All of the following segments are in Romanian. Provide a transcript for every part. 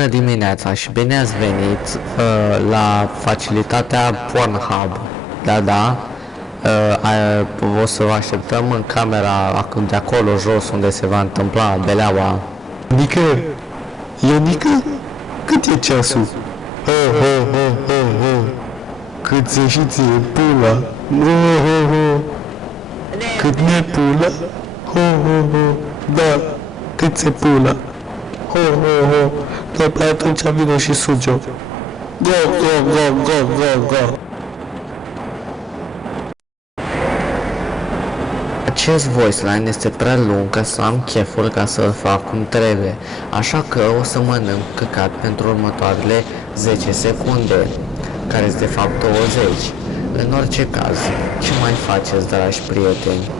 Bună dimineața și bine ați venit la facilitatea Pornhub. Da. O să vă așteptăm în camera de acolo jos unde se va întâmpla beleaua. Nică, Ionică, cât e ceasul? Cât se și ție pula? Cât mi-e pula? Da, cât se pula? Da, pe atunci vino și suge-o. Go. Acest voice line este prea lung ca să am cheful ca să-l fac cum trebuie, așa că o să mănânc căcat pentru următoarele 10 secunde, care este de fapt 20. În orice caz, ce mai faceți, dragi prieteni?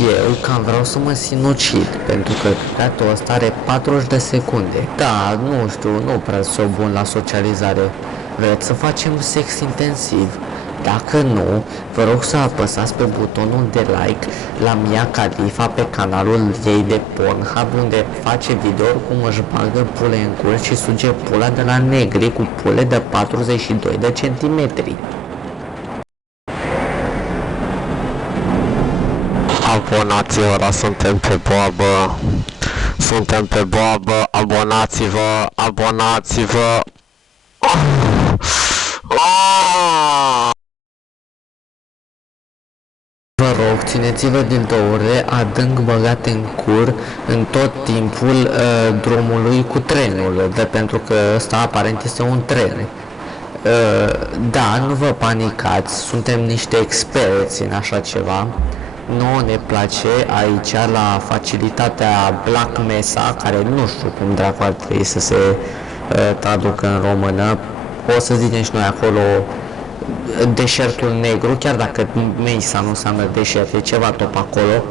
Eu cam vreau să mă sinucid, pentru că căcatul ăsta are 40 de secunde. Da, nu știu, nu prea sunt bun la socializare. Vreți să facem sex intensiv? Dacă nu, vă rog să apăsați pe butonul de like la Mia Khalifa pe canalul ei de Pornhub, unde face videouri cum își bagă pule în cur și suge pula de la negri cu pule de 42 de centimetri. Abonați-vă, suntem pe boabă, abonați-vă. Vă rog, țineți-vă dildourile adânc băgate în cur în tot timpul drumului cu trenul, pentru că ăsta aparent este un tren. Da, nu vă panicați, suntem niște experți în așa ceva. Nouă ne place aici la facilitatea Black Mesa, care nu știu cum dracu ar trebui să se traducă în română. O să zicem și noi acolo deșertul negru, chiar dacă Mesa nu înseamnă deșert, e ceva top acolo.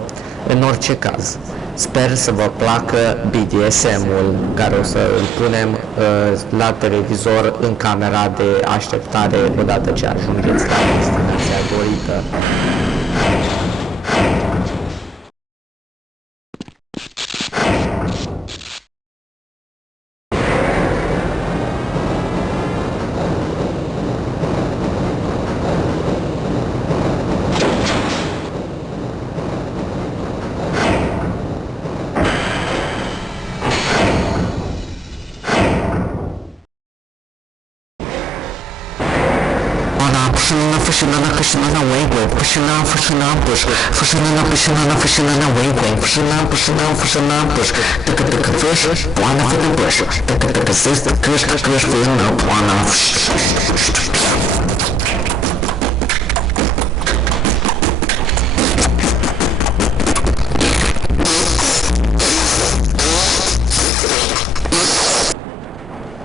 În orice caz, sper să vă placă BDSM-ul, care o să îl punem la televizor în camera de așteptare odată ce ajungeți la destinația dorită.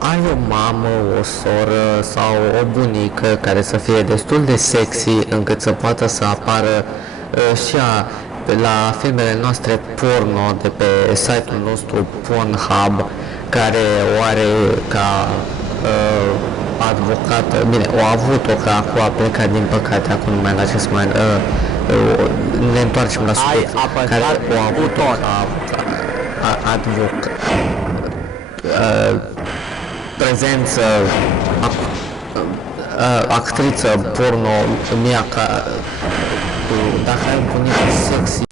Ai o mamă, o soră sau o bunică care să fie destul de sexy încât să poată să apară și la filmele noastre porno de pe site-ul nostru Pornhub, care o are ca advocată, bine, o avut-o, că acum a plecat din păcate, acum nu mai în acest moment, ne întoarcem la subiect, care o avut-o ca advocată. Prezență, actriță porno, Mia dacă ai un bunic sexy.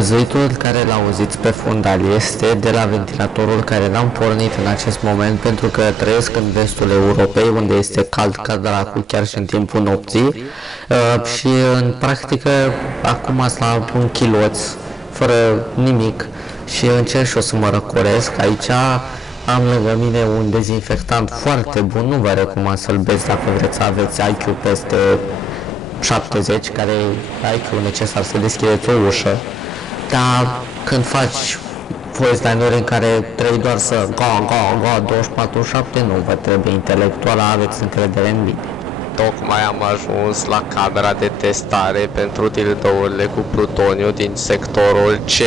Zăitul care l-auziți pe fundal este de la ventilatorul care l-am pornit în acest moment, pentru că trăiesc în vestul Europei, unde este cald ca dracu chiar și în timpul nopții, și în practică acum sunt la un chiloț fără nimic și încerc și o să mă răcoresc. Aici am lângă mine un dezinfectant foarte bun, nu vă recomand să-l beți dacă vreți să aveți IQ peste 70, care e IQ necesar să deschideți o ușă, dar când faci voice line-uri în care trebuie doar să go 24/7, nu vă trebuie intelectual, aveți încredere în mine. Tocmai am ajuns la camera de testare pentru dildourile cu plutoniu din sectorul C.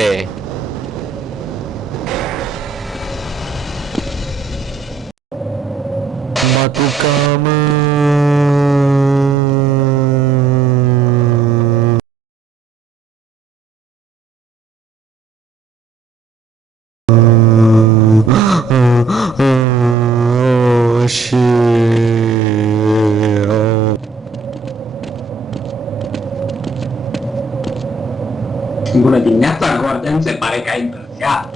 Bună dimineața, Gordon, se pare că ai întârziat.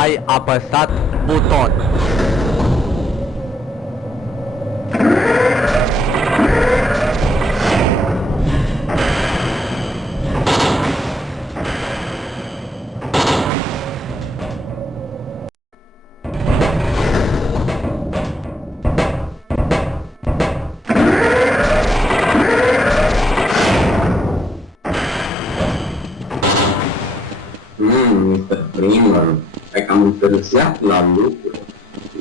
Ai apăsat buton. Mr. Freeman, ai cam întârziat la lucru.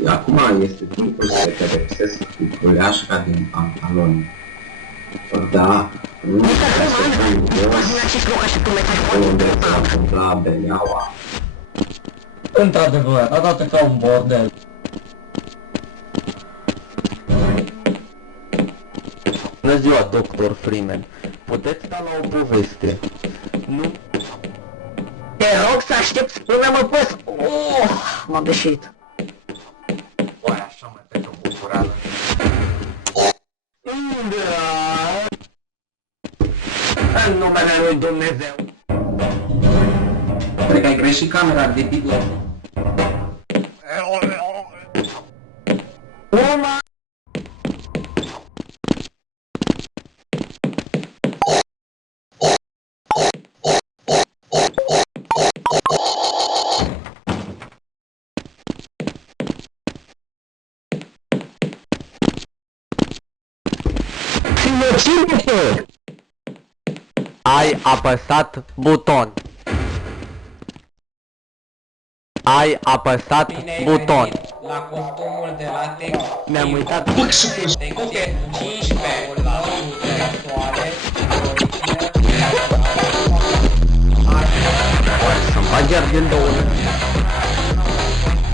Acum este timpul să te pedepsesc cu culeașca din pantaloni. Da, nu trebuie să pui boss unde se întâmpla beleaua. Într-adevăr, arată ca un bordel. Bună ziua, Dr. Freeman. Puteți da la o poveste? Nu? Te rog să aștepți până mă păs. M-am deșit. Oare așa mă trec o bucurală? În numele lui Dumnezeu. Cred că ai greșit camera de video. Ai apăsat buton. Ai apăsat buton. La costumul de latex. Mi-am uitat. Textil 15 la soare. Să-mi bagi argint de unul.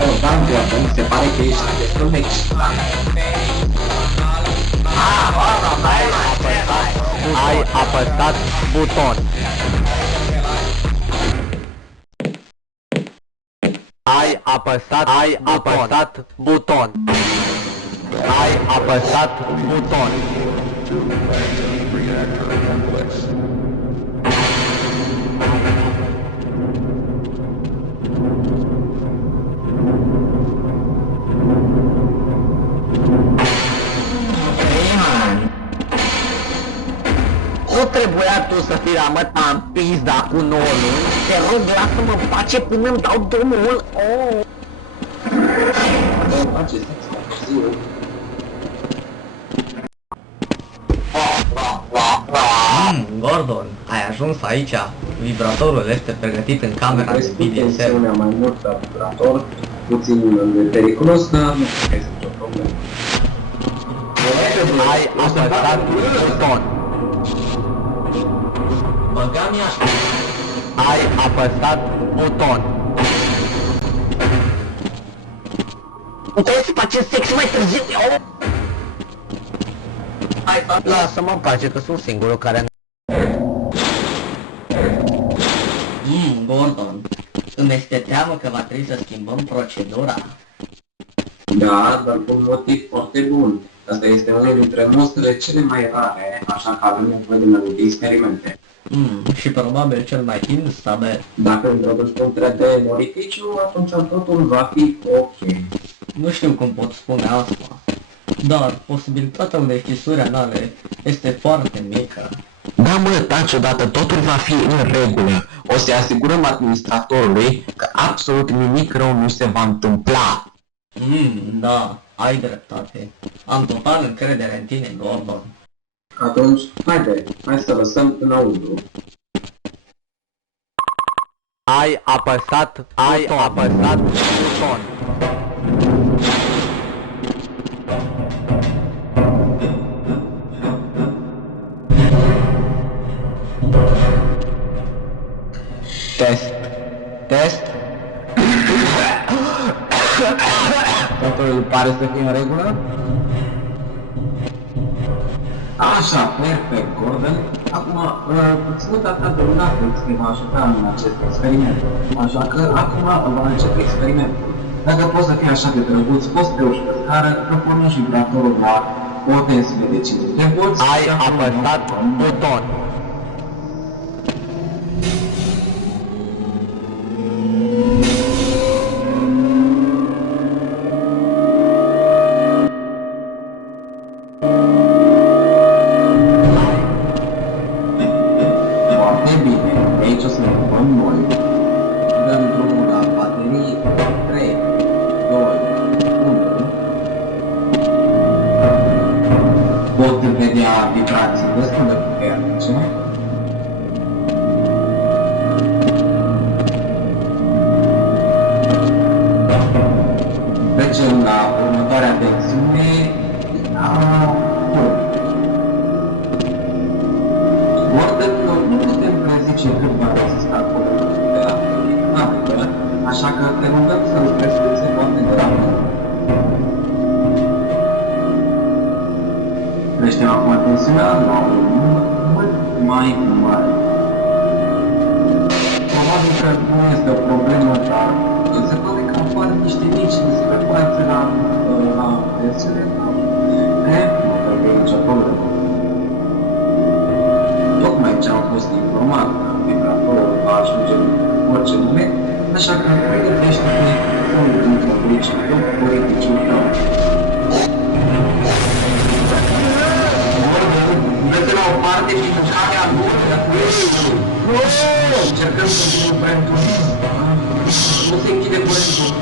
Oh, da, Gordon, se pare că ești destul de excitat. Ai apăsat buton. Ai apăsat buton. Ai apăsat buton. Nu trebuia tu să fii la măta în pizda cu 9 luni. Te rog, lasă-mă în pace până îmi dau drumul. Face sex la târziu. Gordon, ai ajuns aici. Vibratorul este pregătit în camera de BDSM. Tensiunea mai mult la vibrator, puțin periculos, dar nu cred că este nicio problemă. Ai apăsat buton. Băga-mi așa. Ai apăsat buton. Puteți să facem sex mai târziu. Hai, Lasă-mă în pace că sunt singurul care... Gordon, îmi este teamă că va trebui să schimbăm procedura. Da, dar cu un motiv foarte bun. Asta este unul dintre mostrele cele mai rare, așa că avem nevoie de mai multe experimente. Și probabil cel mai instabil. Dacă introduci un 3D în orificiu, atunci totul va fi ok. Nu știu cum pot spune asta, dar posibilitatea unei fisuri anale este foarte mică. Da, mă, taci odată, totul va fi în regulă. O să asigurăm administratorului că absolut nimic rău nu se va întâmpla. Da, ai dreptate. Am total încredere în tine, Gordon. Atunci, hai să lăsăm înăuntru. Ai apăsat buton. Test. Test. Totul pare să fie în regulă? Așa, perfect, Gordon. Acum, ținuta ta de un atex te va ajuta în acest experiment. Așa că, acum va începe experimentul. Dacă poți să fii așa de drăguț, poți să te urci pe scară, că pornești vibratorul la o tensiune de 50 de volți. Ai apăsat buton. Foarte bine, de aici o să ne ocupăm noi. Dăm drumul la baterii 3, 2, 1. Pot vedea vibrații destul de puternice. Trecem la următoarea tensiune. Gordon, nu putem prezice cât va rezista corpul de la navigabilă, așa că te rugăm să lucrezi cât se poate de rapid. Creștem acum tensiunea la un număr mult mai mare. Probabil că nu este o problemă, dar se poate că apar niște mici discrepanțe la tensiune, dar nu trebuie nicio problemă. Tocmai ce am fost informat că vibratorul va ajunge în orice moment, așa că pregătește-te să nu introduci tot politicul tău. Dă-te la o parte din mâncarea lui, încercăm să vină curentul. Nu se închide curentul.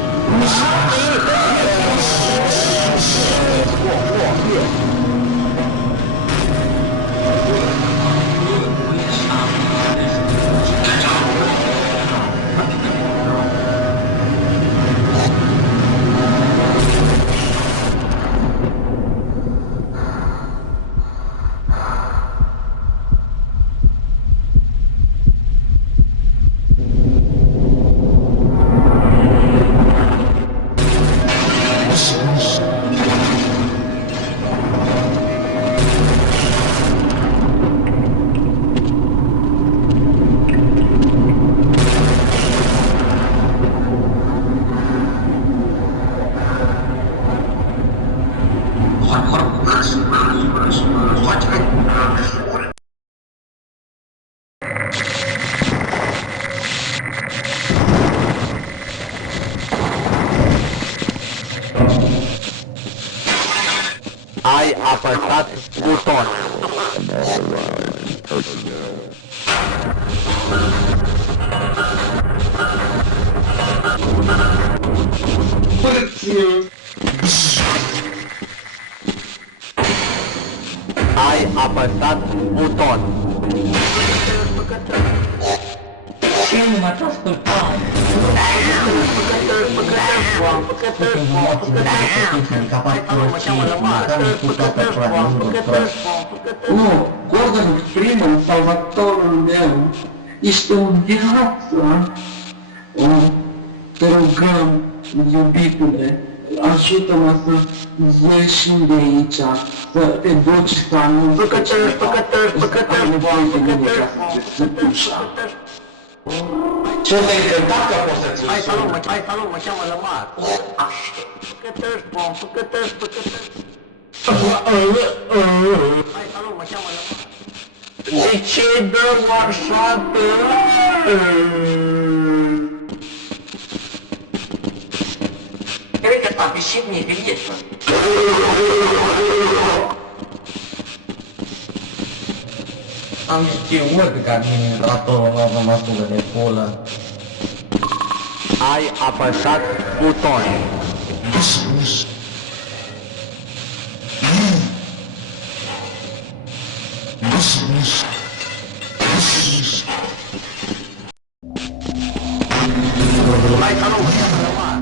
Ai apăsat buton. Ai apăsat buton. Ce nu m-ați ascultat? Nu, Gordon Freeman, salvatorul meu, ești o viață. Te rugăm, iubitule, ajută-mă să ieșim de aici, să te duci să anunți. Ce te-ai încântat că poți să-ți Hai salut, mă cheamă Lămar. Hai salut, mă cheamă Lămar. De ce dăm așa de... Cred că s-a pișit nivelietă. Am știut că administratorul nu avea măsură de pulă. Ai apăsat buton. Hai salut, mă cheamă Lămar.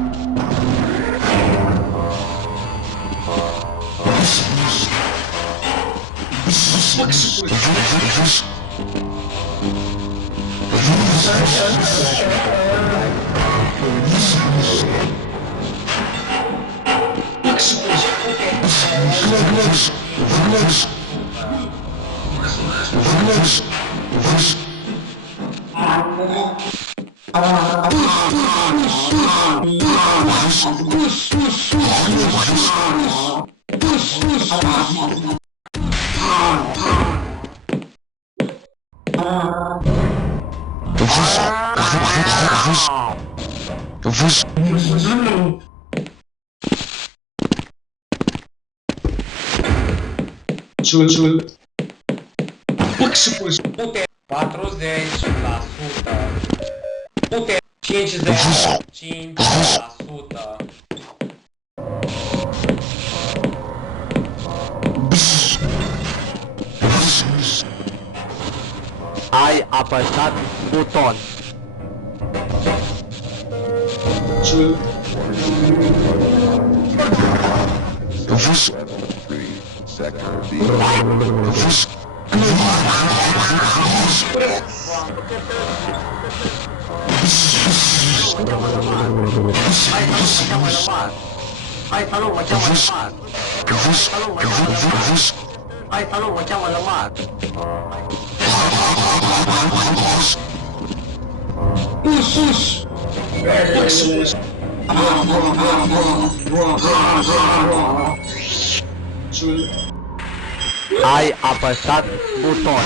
Putere 40%. Putere 55%. Ai apăsat buton. Hai să luăm o ceamă de mar. Hai să luăm o ceamă de mar. Ai apăsat buton.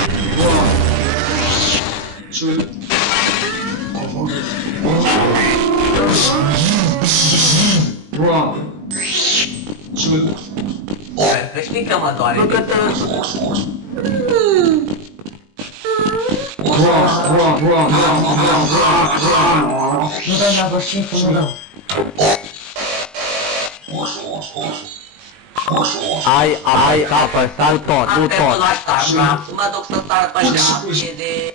Că știi că mă doare. Nu dăm la bășitul, nu dăm. Ai apăsat buton. Mă duc să star pe șapte de...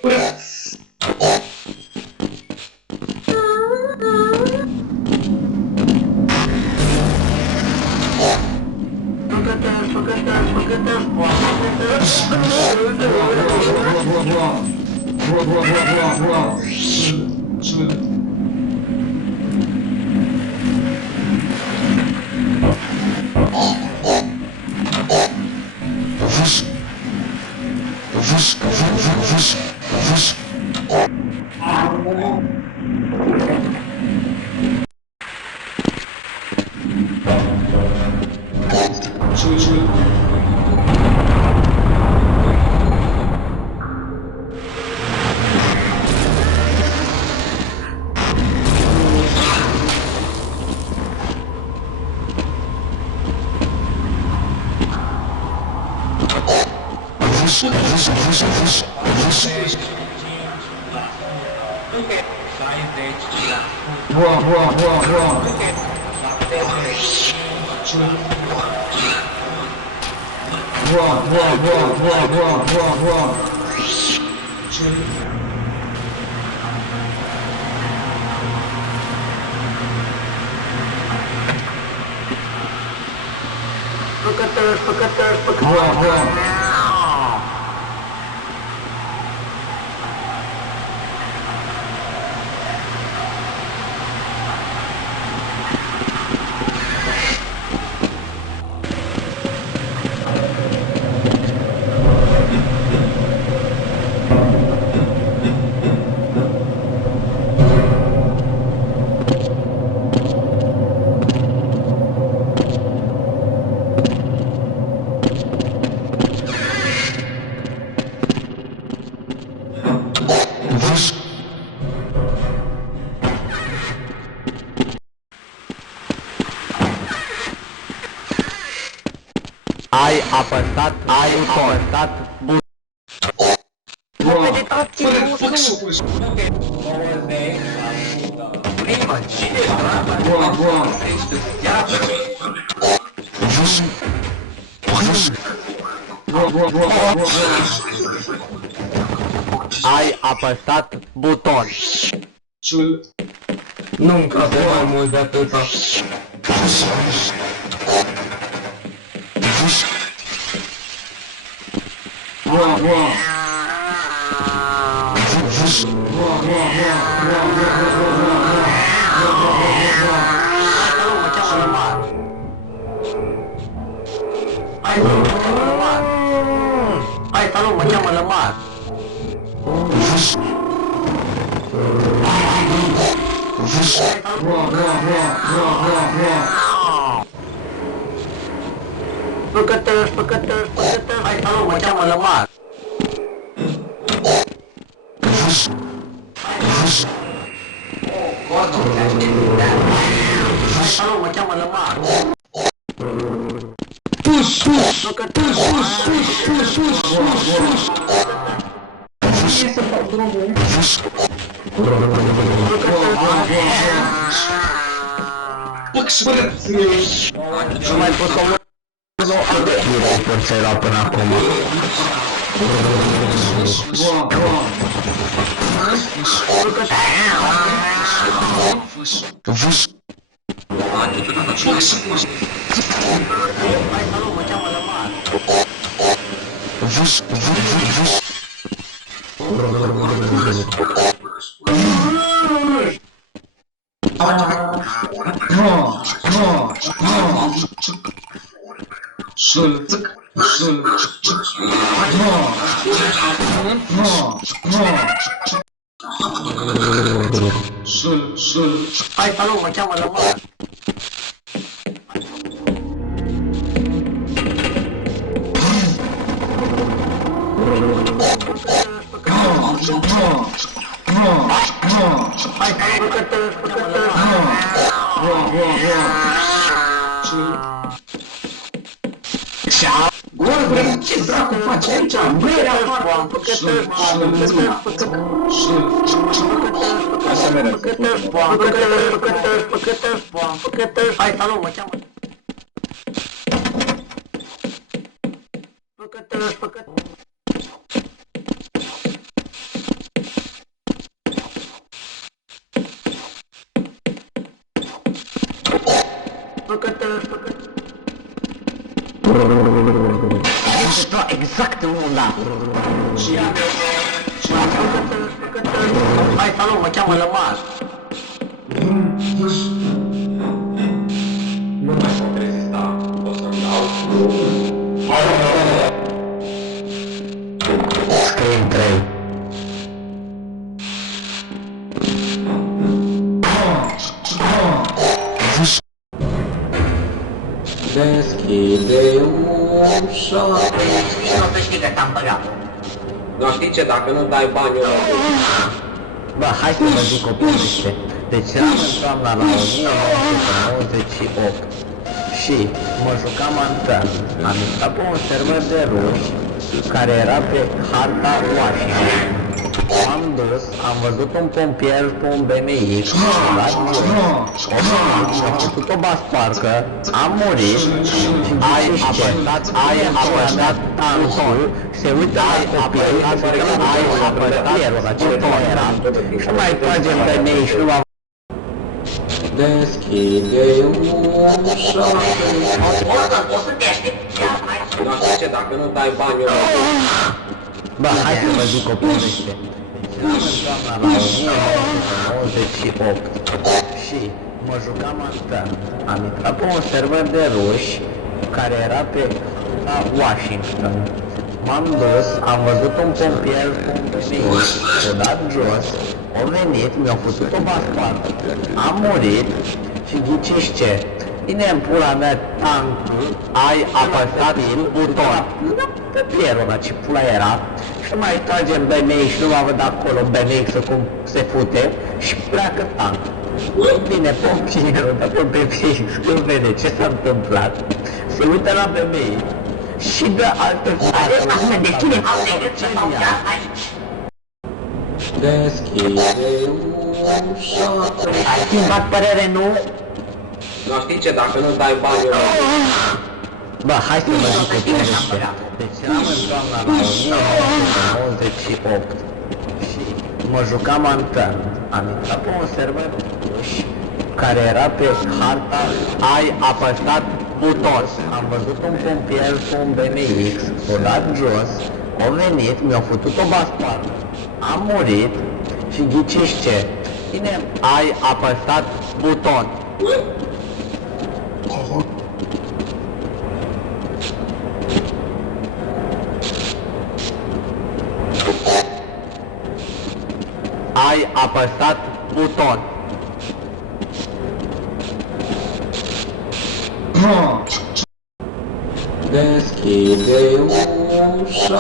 Ai apăsat buton. Ai apăsat buton. Nu-mi crede mai mult de atâta. Hai, salut, mă cheamă Lămar. Păcătăși, păcătăși, păcătăși. Hai, salut, mă cheamă Lămar. Hai, salut, mă cheamă Lămar. Nu mai pot să o nu pot să-i lua până acum. Hai, salut, mă cheamă Lămar. Hai, păcătăși, păcătăși. Ce dracu faci aici? Băi, afară! Hai, salut, mă cheamă. Păcătăși, păcătăși. Păcătăși, păcătăși. Exact unul ăla. Hai, salut, mă cheamă Lămar. Nu mai pot rezista, o să-mi dau. Scream 3. Deschide ușa. Nu să știi că te-am băgat. Nu știi ce, dacă nu dai bani ăla. Bă, hai să vă zic o poveste. Deci eram în toamna la 1998 și mă jucam antren. Am intrat pe un server de ruși care era pe harta Washington. M-am dus, am văzut un pompier pe un BMX, la mi-a făcut o basparcă, am murit și ai apărat tankul, se uită la copil, ai apărat la ce era și mai tragem BMX și nu m-am... Deschide ușa. O să te aștept. Nu știi ce, dacă nu dai bani ăla. Bă, hai să vă zic o poveste. Eram în toamna la 1998 și mă jucam antren. Am intrat pe un server de ruși care era pe la Washington. M-am dus, am văzut un pompier cu un BMX, o dat jos, au venit, mi-au făcut o baspartă, am murit și ghiciți ce? Bine în pula mea tankul, ai apăsat buton, pe pierul ăla ce pula era și mai tragem BMX și nu mă văd acolo BMX-ul cum se fute și pleacă tankul. Bine, pompierul, dar pe BMX nu vede ce s-a întâmplat, se uită la BMX și dă altă fată. Deschide ușa. Ai schimbat părere, nu? Nu știi ce, dacă nu dai bani ăla. Bă, hai să vă zic o poveste. Deci eram în toamna la 1998 și mă jucam antren. Am intrat pe un server ruși care era pe harta, ai apăsat buton. Am văzut un pompier cu un BMX, o dat jos, au venit, mi-au făcut o baspartă, am murit Și ghicești ce? Bine, ai apăsat buton. Ai apăsat buton. Deschide ușa.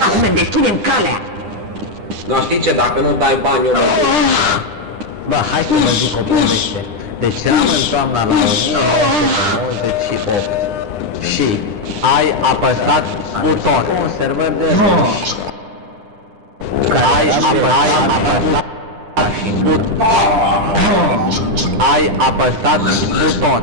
Acum deschidem calea. Dar știi ce, dacă nu dai bani, eu Bă, hai să vă zic o poveste. Deci eram în toamna la 1998 și ai apăsat buton. Un server de ai apăsat buton. Ai apăsat buton.